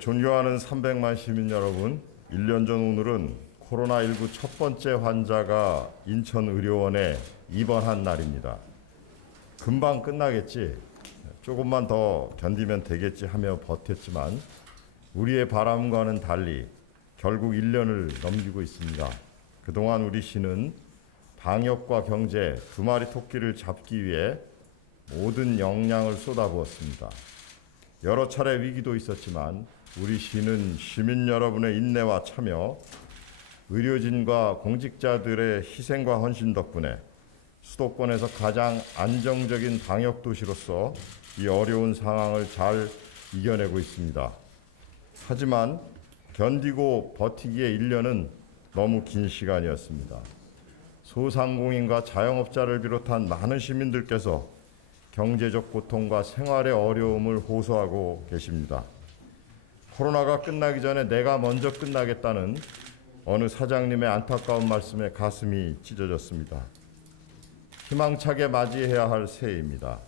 존경하는 300만 시민 여러분, 1년 전 오늘은 코로나19 첫 번째 환자가 인천의료원에 입원한 날입니다. 금방 끝나겠지, 조금만 더 견디면 되겠지 하며 버텼지만 우리의 바람과는 달리 결국 1년을 넘기고 있습니다. 그동안 우리 시는 방역과 경제 두 마리 토끼를 잡기 위해 모든 역량을 쏟아부었습니다. 여러 차례 위기도 있었지만 우리 시는 시민 여러분의 인내와 참여, 의료진과 공직자들의 희생과 헌신 덕분에 수도권에서 가장 안정적인 방역 도시로서 이 어려운 상황을 잘 이겨내고 있습니다. 하지만 견디고 버티기에 1년은 너무 긴 시간이었습니다. 소상공인과 자영업자를 비롯한 많은 시민들께서 경제적 고통과 생활의 어려움을 호소하고 계십니다. 코로나가 끝나기 전에 내가 먼저 끝나겠다는 어느 사장님의 안타까운 말씀에 가슴이 찢어졌습니다. 희망차게 맞이해야 할 새해입니다.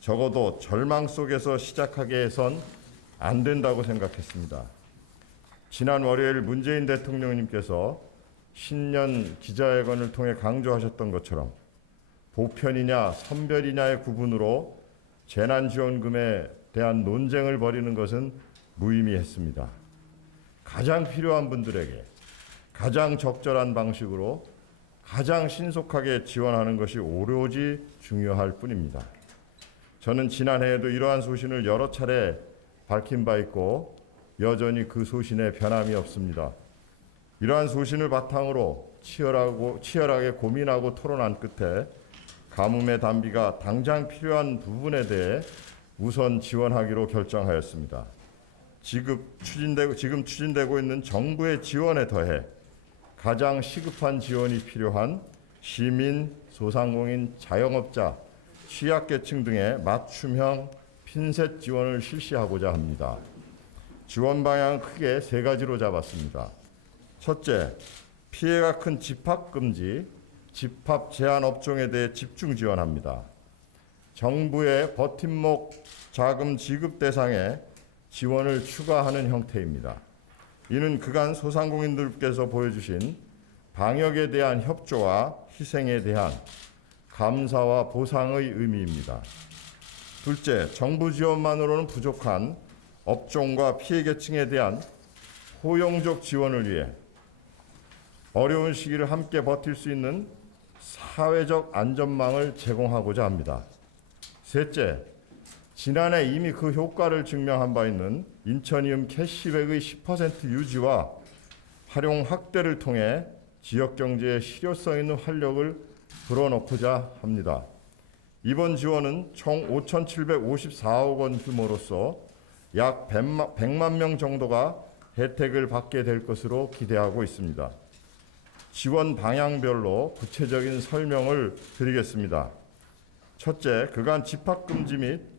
적어도 절망 속에서 시작하게 해선 안 된다고 생각했습니다. 지난 월요일 문재인 대통령님께서 신년 기자회견을 통해 강조하셨던 것처럼 보편이냐 선별이냐의 구분으로 재난지원금에 대한 논쟁을 벌이는 것은 무의미했습니다. 가장 필요한 분들에게 가장 적절한 방식으로 가장 신속하게 지원하는 것이 오로지 중요할 뿐입니다. 저는 지난해에도 이러한 소신을 여러 차례 밝힌 바 있고 여전히 그 소신에 변함이 없습니다. 이러한 소신을 바탕으로 치열하게 고민하고 토론한 끝에 가뭄의 단비가 당장 필요한 부분에 대해 우선 지원하기로 결정하였습니다. 지금 추진되고 있는 정부의 지원에 더해 가장 시급한 지원이 필요한 시민, 소상공인, 자영업자, 취약계층 등의 맞춤형 핀셋 지원을 실시하고자 합니다. 지원 방향은 크게 세 가지로 잡았습니다. 첫째, 피해가 큰 집합금지, 집합 제한 업종에 대해 집중 지원합니다. 정부의 버팀목 자금 지급 대상에 지원을 추가하는 형태입니다. 이는 그간 소상공인들께서 보여주신 방역에 대한 협조와 희생에 대한 감사와 보상의 의미입니다. 둘째, 정부 지원만으로는 부족한 업종과 피해계층에 대한 포용적 지원을 위해 어려운 시기를 함께 버틸 수 있는 사회적 안전망을 제공하고자 합니다. 셋째, 지난해 이미 그 효과를 증명한 바 있는 인천이음 캐시백의 10% 유지와 활용 확대를 통해 지역경제에 실효성 있는 활력을 불어넣고자 합니다. 이번 지원은 총 5,754억 원 규모로서 약 100만 명 정도가 혜택을 받게 될 것으로 기대하고 있습니다. 지원 방향별로 구체적인 설명을 드리겠습니다. 첫째, 그간 집합금지 및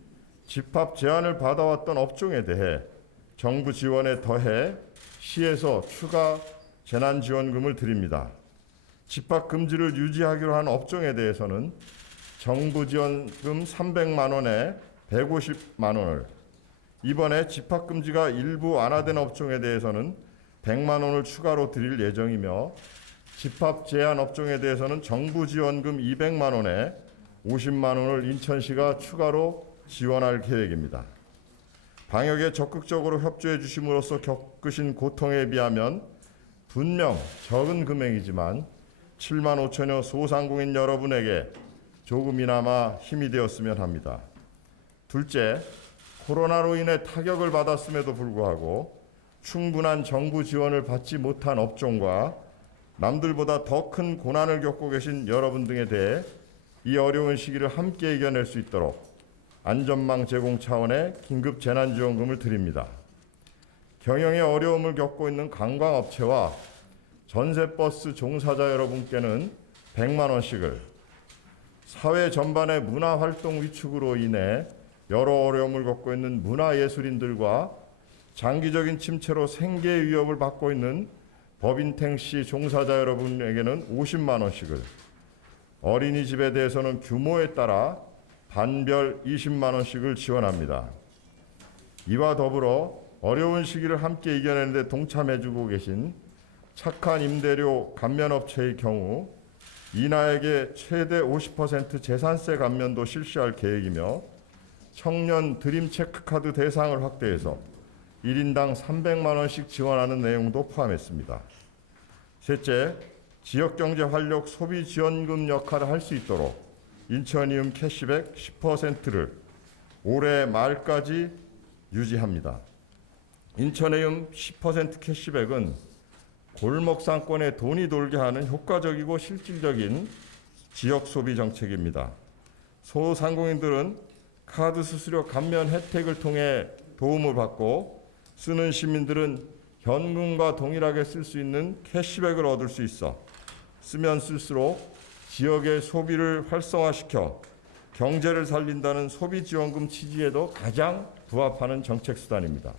집합 제한을 받아왔던 업종에 대해 정부 지원에 더해 시에서 추가 재난지원금을 드립니다. 집합금지를 유지하기로 한 업종에 대해서는 정부 지원금 300만 원에 150만 원을, 이번에 집합금지가 일부 완화된 업종에 대해서는 100만 원을 추가로 드릴 예정이며 집합 제한 업종에 대해서는 정부 지원금 200만 원에 50만 원을 인천시가 추가로 지원할 계획입니다. 방역에 적극적으로 협조해 주심으로써 겪으신 고통에 비하면 분명 적은 금액이지만 7만 5천여 소상공인 여러분에게 조금이나마 힘이 되었으면 합니다. 둘째, 코로나로 인해 타격을 받았음에도 불구하고 충분한 정부 지원을 받지 못한 업종과 남들보다 더 큰 고난을 겪고 계신 여러분 등에 대해 이 어려운 시기를 함께 이겨낼 수 있도록 안전망 제공 차원의 긴급 재난지원금을 드립니다. 경영에 어려움을 겪고 있는 관광업체와 전세버스 종사자 여러분께는 100만 원씩을, 사회 전반의 문화활동 위축으로 인해 여러 어려움을 겪고 있는 문화예술인들과 장기적인 침체로 생계 위협을 받고 있는 법인택시 종사자 여러분에게는 50만 원씩을, 어린이집에 대해서는 규모에 따라 반별 20만 원씩을 지원합니다. 이와 더불어 어려운 시기를 함께 이겨내는 데 동참해주고 계신 착한 임대료 감면업체의 경우 이나에게 최대 50% 재산세 감면도 실시할 계획이며 청년 드림 체크카드 대상을 확대해서 1인당 300만 원씩 지원하는 내용도 포함했습니다. 셋째, 지역경제 활력 소비지원금 역할을 할 수 있도록 인천이움 캐시백 10%를 올해 말까지 유지합니다. 인천이움 10% 캐시백은 골목 상권에 돈이 돌게 하는 효과적이고 실질적인 지역 소비 정책입니다. 소상공인들은 카드 수수료 감면 혜택을 통해 도움을 받고 쓰는 시민들은 현금과 동일하게 쓸 수 있는 캐시백을 얻을 수 있어 쓰면 쓸수록 지역의 소비를 활성화시켜 경제를 살린다는 소비지원금 취지에도 가장 부합하는 정책 수단입니다.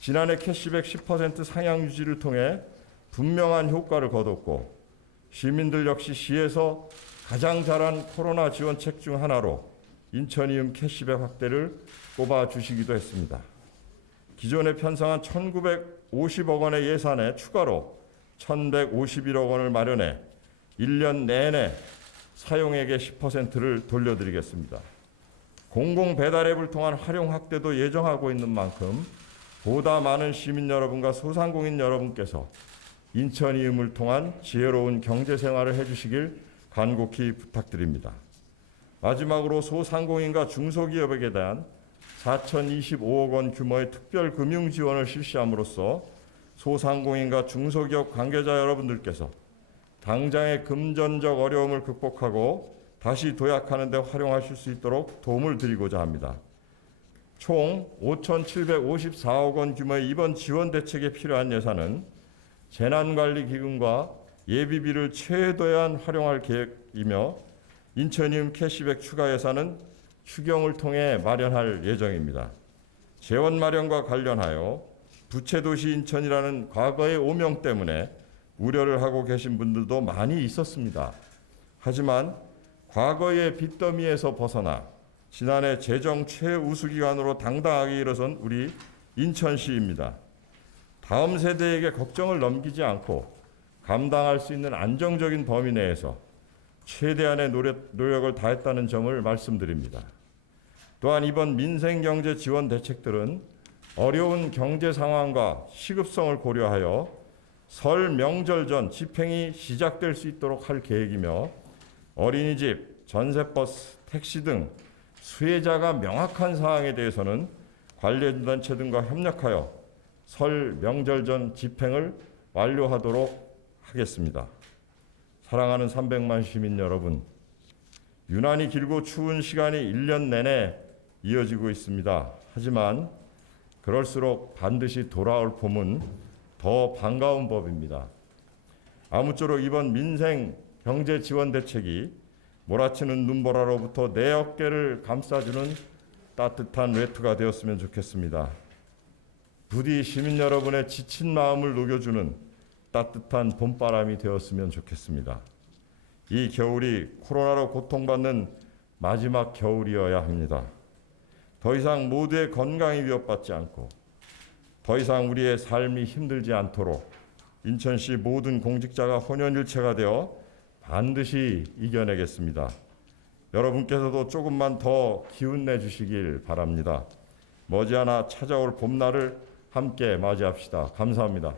지난해 캐시백 10% 상향 유지를 통해 분명한 효과를 거뒀고 시민들 역시 시에서 가장 잘한 코로나 지원책 중 하나로 인천이움 캐시백 확대를 꼽아주시기도 했습니다. 기존에 편성한 1,950억 원의 예산에 추가로 1,151억 원을 마련해 1년 내내 사용액의 10%를 돌려드리겠습니다. 공공배달앱을 통한 활용 확대도 예정하고 있는 만큼 보다 많은 시민 여러분과 소상공인 여러분께서 인천이움을 통한 지혜로운 경제생활을 해주시길 간곡히 부탁드립니다. 마지막으로 소상공인과 중소기업에게 대한 4,025억 원 규모의 특별 금융 지원을 실시함으로써 소상공인과 중소기업 관계자 여러분들께서 당장의 금전적 어려움을 극복하고 다시 도약하는 데 활용하실 수 있도록 도움을 드리고자 합니다. 총 5,754억 원 규모의 이번 지원 대책에 필요한 예산은 재난관리기금과 예비비를 최대한 활용할 계획이며 인천이움 캐시백 추가 예산은 추경을 통해 마련할 예정입니다. 재원 마련과 관련하여 부채도시 인천이라는 과거의 오명 때문에 우려를 하고 계신 분들도 많이 있었습니다. 하지만 과거의 빚더미에서 벗어나 지난해 재정 최우수 기관으로 당당하게 일어선 우리 인천시입니다. 다음 세대에게 걱정을 넘기지 않고 감당할 수 있는 안정적인 범위 내에서 최대한의 노력을 다했다는 점을 말씀드립니다. 또한 이번 민생경제 지원 대책들은 어려운 경제 상황과 시급성을 고려하여 설 명절 전 집행이 시작될 수 있도록 할 계획이며 어린이집, 전세버스, 택시 등 수혜자가 명확한 사항에 대해서는 관련 단체 등과 협력하여 설 명절 전 집행을 완료하도록 하겠습니다. 사랑하는 300만 시민 여러분, 유난히 길고 추운 시간이 1년 내내 이어지고 있습니다. 하지만 그럴수록 반드시 돌아올 봄은 더 반가운 법입니다. 아무쪼록 이번 민생 경제 지원 대책이 몰아치는 눈보라로부터 내 어깨를 감싸주는 따뜻한 외투가 되었으면 좋겠습니다. 부디 시민 여러분의 지친 마음을 녹여주는 따뜻한 봄바람이 되었으면 좋겠습니다. 이 겨울이 코로나로 고통받는 마지막 겨울이어야 합니다. 더 이상 모두의 건강이 위협받지 않고 더 이상 우리의 삶이 힘들지 않도록 인천시 모든 공직자가 혼연일체가 되어 반드시 이겨내겠습니다. 여러분께서도 조금만 더 기운 내주시길 바랍니다. 머지않아 찾아올 봄날을 함께 맞이합시다. 감사합니다.